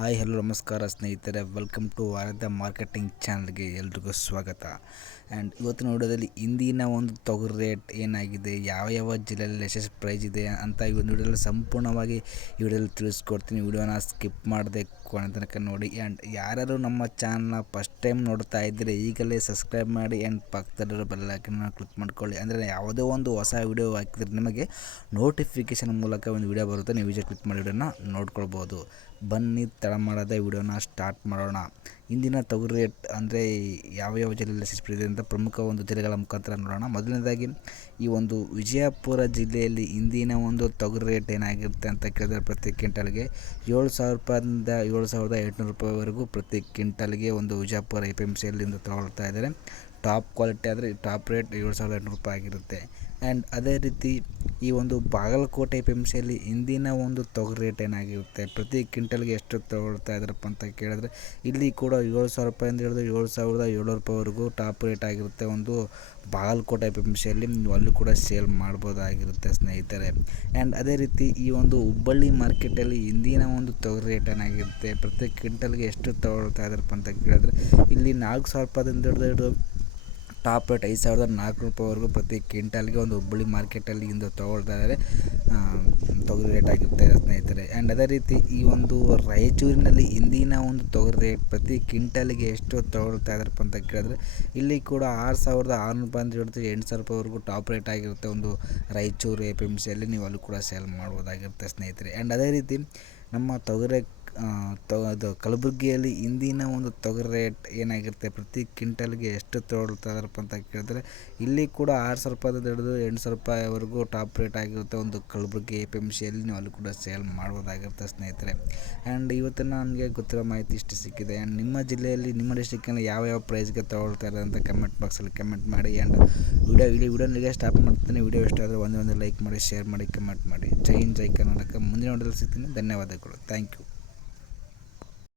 Hi hello ನಮಸ್ಕಾರ ಸ್ನೇಹಿತರೆ, welcome to ವಾರದ ಮಾರ್ಕೆಟಿಂಗ್ ಚಾನಲ್ಗೆ ಎಲ್ರಿಗೂ ಸ್ವಾಗತ. ಆ್ಯಂಡ್ ಇವತ್ತಿನ ವಿಡಿಯೋದಲ್ಲಿ ಇಂದಿನ ಒಂದು ತೊಗರಿ ರೇಟ್ ಏನಾಗಿದೆ, ಯಾವ ಜಿಲ್ಲೆಯಲ್ಲಿ ಎಷ್ಟೆಷ್ಟು ಪ್ರೈಸ್ ಇದೆ ಅಂತ ಈ ಒಂದು ವಿಡಿಯೋದಲ್ಲಿ ಸಂಪೂರ್ಣವಾಗಿ ಈ ವಿಡಿಯೋದಲ್ಲಿ ತಿಳಿಸ್ಕೊಡ್ತೀನಿ. ವಿಡಿಯೋನ ಸ್ಕಿಪ್ ಮಾಡದೆ ಕೊನೆ ತನಕ ನೋಡಿ. ಆ್ಯಂಡ್ ಯಾರು ನಮ್ಮ ಚಾನಲ್ನ ಫಸ್ಟ್ ಟೈಮ್ ನೋಡ್ತಾ ಇದ್ದರೆ ಈಗಲೇ ಸಬ್ಸ್ಕ್ರೈಬ್ ಮಾಡಿ ಆ್ಯಂಡ್ ಪಕ್ಕದಲ್ಲಿರೋ ಬೆಲ್ ಐಕನ್ನ ಕ್ಲಿಕ್ ಮಾಡ್ಕೊಳ್ಳಿ. ಅಂದರೆ ಯಾವುದೋ ಒಂದು ಹೊಸ ವಿಡಿಯೋ ಹಾಕಿದ್ರೆ ನಿಮಗೆ ನೋಟಿಫಿಕೇಷನ್ ಮೂಲಕ ಒಂದು ವಿಡಿಯೋ ಬರುತ್ತೆ, ನೀವು ಈಜೆ ಕ್ಲಿಕ್ ಮಾಡಿ ವಿಡಿಯೋನ ನೋಡ್ಕೊಳ್ಬೋದು. ಬನ್ನಿ ತಡ ಮಾಡದೆ ವಿಡಿಯೋನ ಸ್ಟಾರ್ಟ್ ಮಾಡೋಣ. ಇಂದಿನ ತೊಗರಿ ರೇಟ್ ಅಂದರೆ ಯಾವ ಜಿಲ್ಲೆಯಲ್ಲಿ ಎಷ್ಟೆಷ್ಟು ಇದೆ ಅಂತ ಪ್ರಮುಖ ಒಂದು ಜಿಲ್ಲೆಗಳ ಮುಖಾಂತರ ನೋಡೋಣ. ಮೊದಲನೇದಾಗಿ ಈ ಒಂದು ವಿಜಯಪುರ ಜಿಲ್ಲೆಯಲ್ಲಿ ಇಂದಿನ ಒಂದು ತೊಗರಿ ರೇಟ್ ಏನಾಗಿರುತ್ತೆ ಅಂತ ಕೇಳಿದ್ರೆ ಪ್ರತಿ ಕ್ವಿಂಟಲ್ಗೆ 7,000 ರೂಪಾಯಿಂದ 7,800 ರೂಪಾಯಿವರೆಗೂ ಪ್ರತಿ ಕ್ವಿಂಟಲ್ಗೆ ಒಂದು ವಿಜಯಪುರ APMCಯಲ್ಲಿ ತಗೊಳ್ತಾ ಇದ್ದಾರೆ. ಟಾಪ್ ಕ್ವಾಲಿಟಿ ಆದರೆ ಟಾಪ್ ರೇಟ್ 7,800 ರೂಪಾಯಿ ಆಗಿರುತ್ತೆ. ಆ್ಯಂಡ್ ಅದೇ ರೀತಿ ಈ ಒಂದು ಬಾಗಲಕೋಟೆ APMCಯಲ್ಲಿ ಇಂದಿನ ಒಂದು ತೊಗರಿ ರೇಟ್ ಏನಾಗಿರುತ್ತೆ, ಪ್ರತಿ ಕ್ವಿಂಟಲ್ಗೆ ಎಷ್ಟು ತಗೊಳ್ತಾ ಇದ್ದಾರಪ್ಪ ಅಂತ ಕೇಳಿದ್ರೆ ಇಲ್ಲಿ ಕೂಡ 7,000 ರೂಪಾಯಿಂದ ಹಿಡಿದು 7,700 ರೂಪಾಯಿವರೆಗೂ ಟಾಪ್ ರೇಟ್ ಆಗಿರುತ್ತೆ ಒಂದು ಬಾಗಲಕೋಟೆ APMCಯಲ್ಲಿ. ನೀವು ಅಲ್ಲಿ ಕೂಡ ಸೇಲ್ ಮಾಡ್ಬೋದಾಗಿರುತ್ತೆ ಸ್ನೇಹಿತರೆ. ಆ್ಯಂಡ್ ಅದೇ ರೀತಿ ಈ ಒಂದು ಹುಬ್ಬಳ್ಳಿ ಮಾರ್ಕೆಟಲ್ಲಿ ಇಂದಿನ ಒಂದು ತೊಗರಿ ರೇಟ್ ಏನಾಗಿರುತ್ತೆ, ಪ್ರತಿ ಕ್ವಿಂಟಲ್ಗೆ ಎಷ್ಟು ತಗೊಳ್ತಾ ಇದ್ದಾರಪ್ಪ ಅಂತ ಕೇಳಿದ್ರೆ ಇಲ್ಲಿ 4,000 ರೂಪಾಯಿಂದ ಹಿಡಿದು ಟಾಪ್ ರೇಟ್ 5,400 ರೂಪಾಯಿವರೆಗೂ ಪ್ರತಿ ಕ್ವಿಂಟಲ್ಗೆ ಒಂದು ಹುಬ್ಬಳ್ಳಿ ಮಾರ್ಕೆಟಲ್ಲಿ ಇಂದು ತೊಗೊಳ್ತಾ ಇದ್ದಾರೆ ತೊಗರಿ ರೇಟ್ ಆಗಿರುತ್ತೆ ಸ್ನೇಹಿತರೆ. ಆ್ಯಂಡ್ ಅದೇ ರೀತಿ ಈ ಒಂದು ರಾಯಚೂರಿನಲ್ಲಿ ಇಂದಿನ ಒಂದು ತೊಗರಿ ರೇಟ್ ಪ್ರತಿ ಕ್ವಿಂಟಲ್ಗೆ ಎಷ್ಟು ತೊಗೊಳ್ತಾ ಇದ್ದಾರಪ್ಪ ಅಂತ ಕೇಳಿದ್ರೆ ಇಲ್ಲಿ ಕೂಡ 6,600 ರೂಪಾಯಿಂದ ಹಿಡಿದು 8,000 ರೂಪಾಯಿವರೆಗೂ ಟಾಪ್ ರೇಟ್ ಆಗಿರುತ್ತೆ ಒಂದು ರಾಯಚೂರು APMCಯಲ್ಲಿ. ನೀವು ಅಲ್ಲಿ ಕೂಡ ಸೇಲ್ ಮಾಡ್ಬೋದಾಗಿರುತ್ತೆ ಸ್ನೇಹಿತರೆ. ಆ್ಯಂಡ್ ಅದೇ ರೀತಿ ನಮ್ಮ ತೊಗರಿ ಅದು ಕಲಬುರಗಿಯಲ್ಲಿ ಇಂದಿನ ಒಂದು ತೊಗರಿ ರೇಟ್ ಏನಾಗಿರುತ್ತೆ, ಪ್ರತಿ ಕ್ವಿಂಟಲ್ಗೆ ಎಷ್ಟು ತೊಗೊಳ್ತಾ ಇದ್ದಾರಪ್ಪ ಅಂತ ಕೇಳಿದ್ರೆ ಇಲ್ಲಿ ಕೂಡ 6,000 ರೂಪಾಯಿಂದ ಹಿಡಿದು 8,000 ರೂಪಾಯಿವರೆಗೂ ಟಾಪ್ ರೇಟ್ ಆಗಿರುತ್ತೆ ಒಂದು ಕಲಬುರಗಿ APMCಯಲ್ಲಿ. ನೀವು ಅಲ್ಲಿ ಕೂಡ ಸೇಲ್ ಮಾಡ್ಬೋದಾಗಿರುತ್ತೆ ಸ್ನೇಹಿತರೆ. ಆ್ಯಂಡ್ ಇವತ್ತಿನ ನನಗೆ ಗೊತ್ತಿರೋ ಮಾಹಿತಿ ಇಷ್ಟು ಸಿಕ್ಕಿದೆ. ಆ್ಯಂಡ್ ನಿಮ್ಮ ಜಿಲ್ಲೆಯಲ್ಲಿ ನಿಮ್ಮ ಡಿಸ್ಟ್ರಿಕ್ಕಿನಲ್ಲಿ ಯಾವ ಪ್ರೈಸ್ಗೆ ತೊಗೊಳ್ತಾ ಇದ್ದಾರೆ ಅಂತ ಕಮೆಂಟ್ ಬಾಕ್ಸಲ್ಲಿ ಕಮೆಂಟ್ ಮಾಡಿ. ಆ್ಯಂಡ್ ವಿಡಿಯೋನಿಗೆ ಸ್ಟಾಪ್ ಮಾಡ್ತೀನಿ. ವಿಡಿಯೋ ಇಷ್ಟ ಆದರೆ ಒಂದು ಲೈಕ್ ಮಾಡಿ, ಶೇರ್ ಮಾಡಿ, ಕಮೆಂಟ್ ಮಾಡಿ. ಜೈ ಹಿಂದ್, ಜೈ ಕರ್ನಾಟಕ. ಮುಂದಿನ ವಿಡಿಯೋದಲ್ಲಿ ಸಿಗ್ತೀನಿ. ಧನ್ಯವಾದಗಳು. Thank you.